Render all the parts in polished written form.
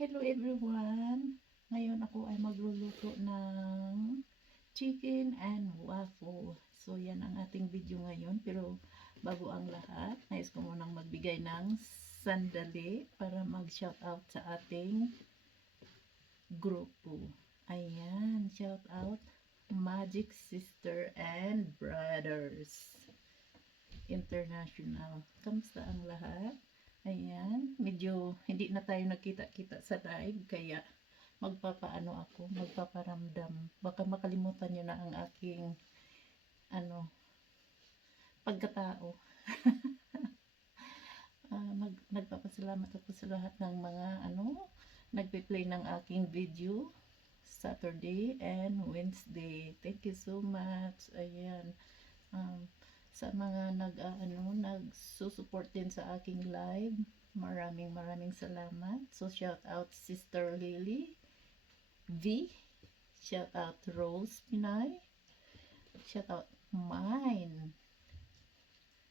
Hello everyone! Ngayon ako ay magluluto ng chicken and waffle. So yan ang ating video ngayon. Pero bago ang lahat, nais ko munang magbigay ng sandali para mag-shout out sa ating grupo. Ayan, shout out Magic Sister and Brothers International. Kamusta ang lahat? Ayan, medyo hindi na tayo nagkita-kita sa live, kaya magpapaano ako, magpaparamdam. Baka makalimutan nyo na ang aking pagkatao. Nagpapasalamat ako sa lahat ng mga nagpe-play ng aking video Saturday and Wednesday. Thank you so much. Ayan. Sa mga nagsusupport din sa aking live, maraming salamat. So shout out Sister Lily V, shout out Rose Pinay, shout out Mine,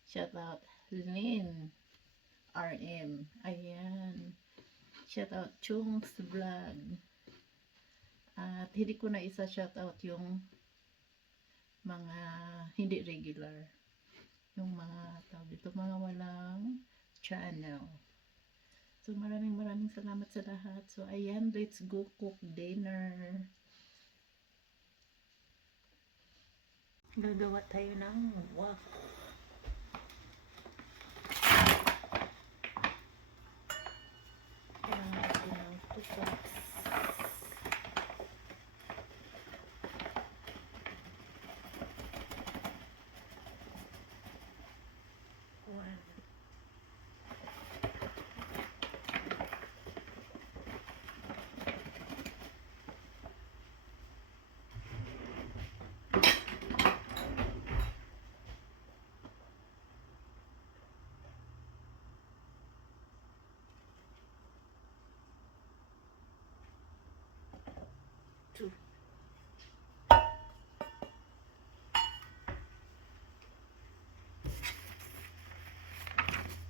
shout out Lynn RM, ayan, shout out Chung's Vlog. At hindi ko na isa shout out yung mga hindi regular, yung mga tao dito, mga walang channel. So maraming salamat sa lahat. So ayan, let's go cook dinner. Gagawa tayo ng waffle. Kailangan natin ng 2 cups.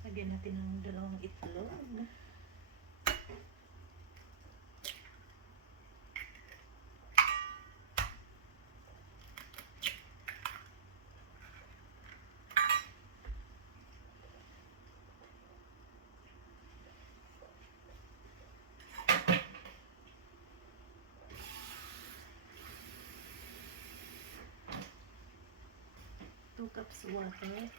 Lagyan natin ng 2 itlog. Two cups water.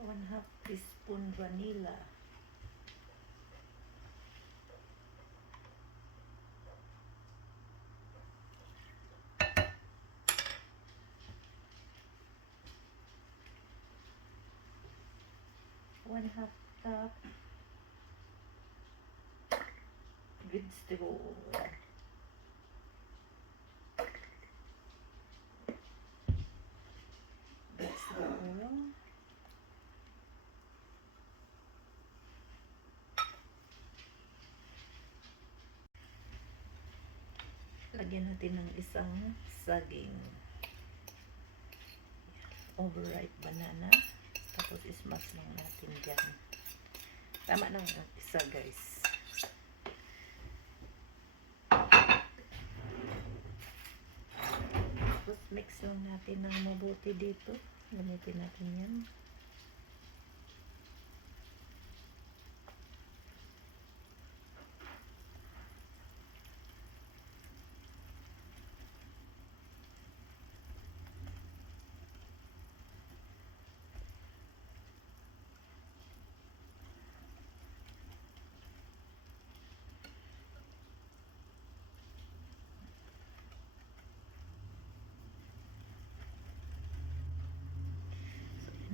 One half teaspoon vanilla. One half cup vegetable. Vegetable. Lagyan natin ng isang saging. Overripe banana. Tapos ismash lang natin dyan. Tama ng isa, guys. Tapos mix lang natin ng mabuti dito. Gamitin natin yan.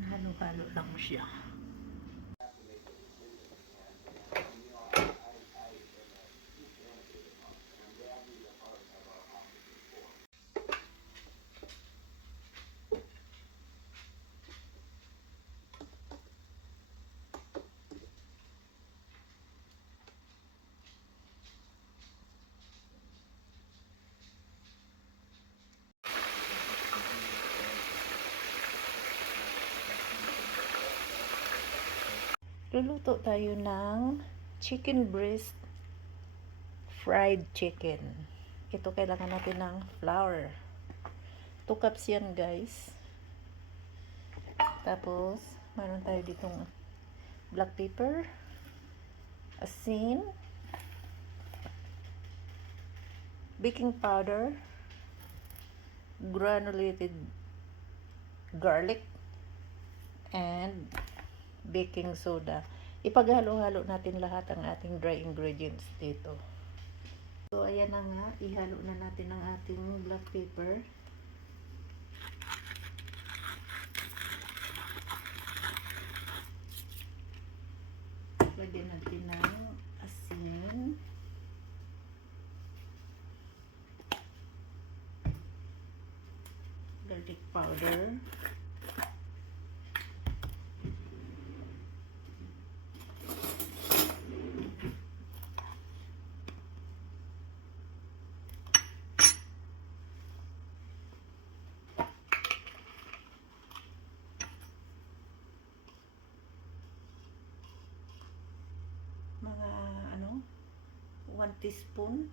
Halo-halo lang siya. Luluto tayo ng chicken breast fried chicken. Ito kailangan natin ng flour. 2 cups yan, guys. Tapos, meron tayo ditong black pepper, asin, baking powder, granulated garlic, and baking soda. Ipaghalo-halo natin lahat ang ating dry ingredients dito. So, ayan na nga. Ihalo na natin ang ating black pepper. Lagyan natin ng asin. Garlic powder. Mga 1 teaspoon.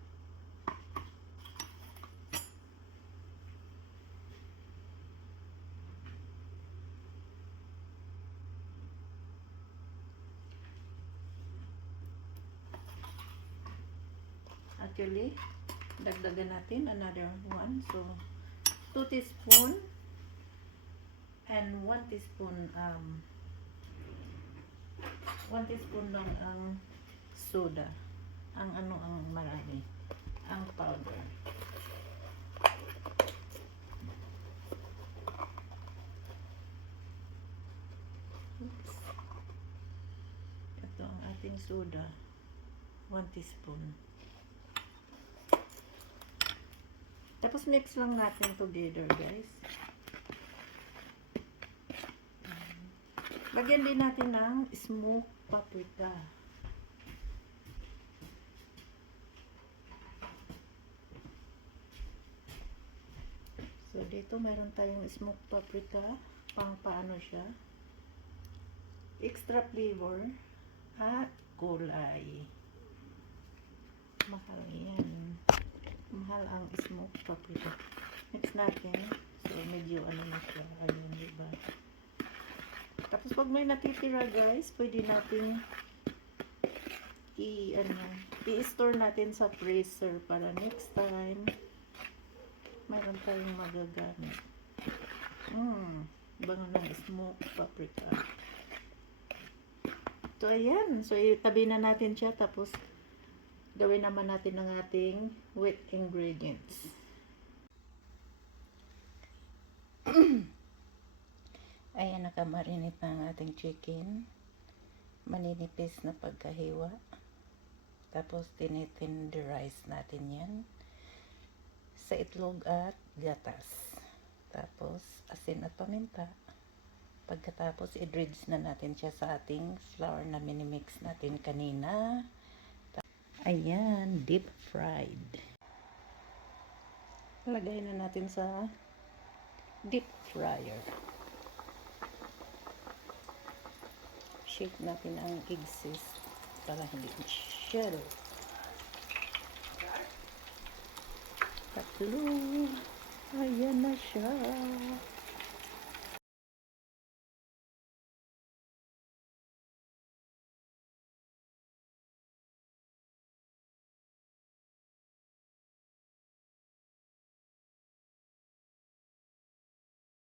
Actually, dagdagan natin another 1. So, 2 teaspoon and 1 teaspoon 1 teaspoon lang ang soda. Ang marami. Ang powder. Oops. Ito ang ating soda. 1 teaspoon. Tapos mix lang natin together, guys. Lagyan din natin ng smoked paprika. So, dito mayroon tayong smoked paprika. Pang paano siya. Extra flavor at kulay. Mahal yan. Mahal ang smoked paprika. Mix natin. So, medyo na siya. Ayun, diba? Tapos, pag may natitira, guys, pwede natin i-store natin sa freezer para next time mayroon tayong magagamit. Bango ng smoked paprika. So, ayan. So, itabi na natin siya. Tapos, gawin naman natin ang ating wet ingredients. Ayan, nakamarinate na ang ating chicken. Maninipis na pagkahiwa. Tapos, tinitenderize natin yan sa itlog at gatas. Tapos, asin at paminta. Pagkatapos, i-dredge na natin siya sa ating flour na minimix natin kanina. Ayan, deep fried. Lagay na natin sa deep fryer. Shake natin ang eggs para hindi shell. Tatlo. Ayan na siya.